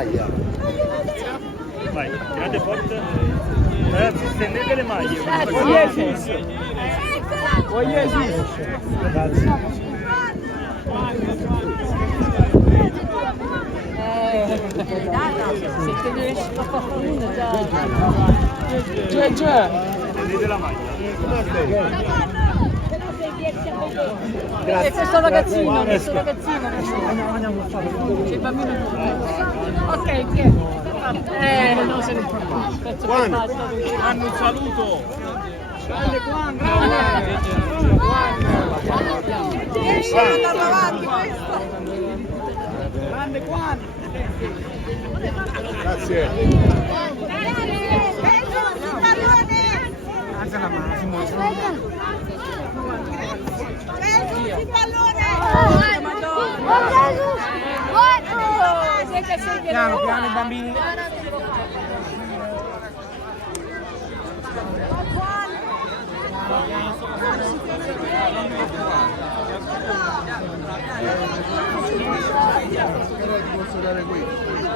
maglia. Vai, tirate forte. Ragazzi, stendete le maglie. Stendete la maglia. Grazie. Questo ragazzino, C'è il bambino. Ok, che? No, se ne Hanno un saluto. grande Juan, grande Juan. Grazie. Alza la mano, Simone. Il pallone! Piano, piano, bambini. Ti posso dare qui.